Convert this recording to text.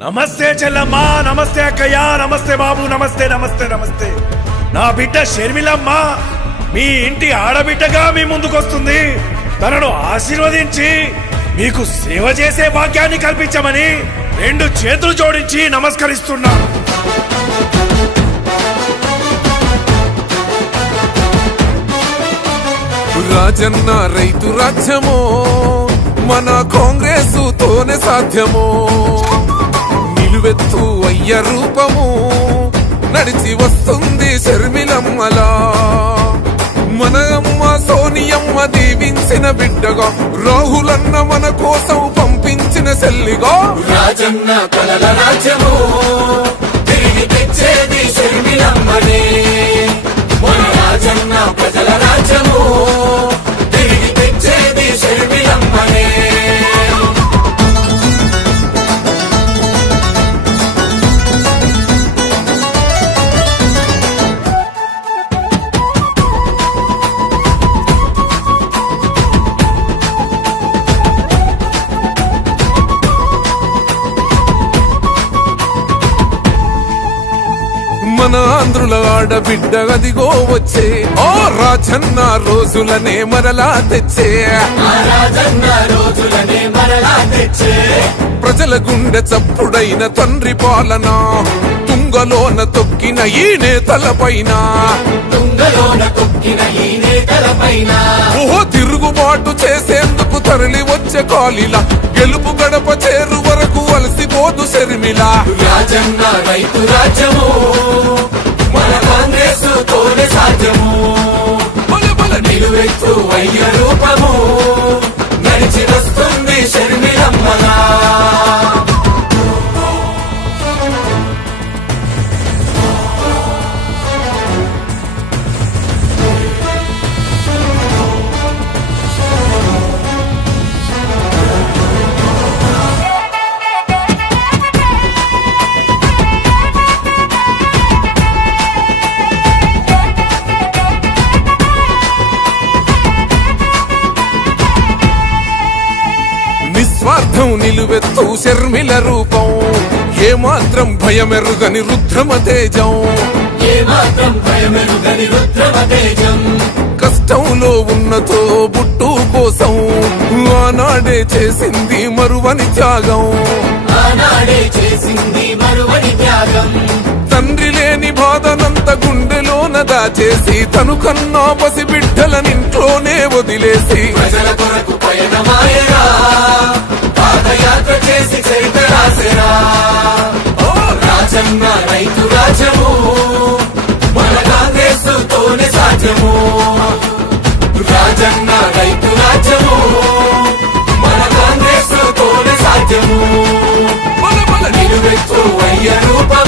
నమస్తే చెల్లమ్మా, నమస్తే అక్కయ్య, నమస్తే బాబు, నమస్తే నమస్తే నమస్తే. నా బిడ్డ షర్మిలమ్మ మీ ఇంటి ఆడబిడ్డగా మీ ముందుకొస్తుంది. తనను ఆశీర్వదించి మీకు సేవ చేసే భాగ్యాన్ని కల్పించమని రెండు చేతులు జోడించి నమస్కరిస్తున్నా. రాజన్న రైతు రాజ్యమో మన కాంగ్రెస్ తోనే సాధ్యమో. నిలువెత్తు అయ్య రూపము నడిచి వస్తుంది షర్మిలమ్మలా. మన అమ్మ సోనియమ్మ దీవించిన బిడ్డగా, రాహులన్న మన కోసం పంపించిన సెల్లిగా. రాజన్న కలల రాజ్యము తిరిగి తెచ్చేది షర్మిలమ్మనే. మన రాజన్న ప్రజల రాజ్యము తిరిగి తెచ్చేది షర్మిలమ్మనే. మన ఆంధ్రుల ఆడబిడ్డ అదిగో వచ్చే, ఓ రాజన్న రోజులనే మరలా తెచ్చే. ప్రజల గుండె చప్పుడైన తండ్రి పాలన, తుంగలోన తొక్కిన ఈ నేతలపైన. ఓహో తిరుగుబాటు చేసేందుకు తరలి వచ్చే కాలిలా, గెలుపు గడప చేరు వరకు అలసిపోదు షర్మిల. రాజన్న రైతు రాజ్యము మన కాంగ్రెస్ తోనే సాధ్యము. నిలువెత్తు అయ్య రూపము నడిచి వస్తుంది షర్మిలమ్మలా. నిస్వార్థం నిలువెత్తు షర్మిల రూపం, ఏమాత్రం భయమెరుగని రుద్రమ తేజం. కష్టంలో ఉన్నతో బుట్టు కోసం ఆనాడే చేసింది మరువని త్యాగం. తండ్రి లేని బాధనంత గుండెలోన దాచేసి, తను కన్నా పసి బిడ్డలనింట్లోనే వదిలేసి ప్రజల కొరకు పయనమాయరా, పాదయాత్ర చేసి చరిత్ర రాసెరా. ఓ రాజన్న రైతు రాజ్యము మన కాంగ్రెస్ తోనే సాధ్యము. రాజన్న రైతు రాజ్యము మన కాంగ్రెస్ తోనే సాధ్యము. నిలువెత్తు అయ్య రూపం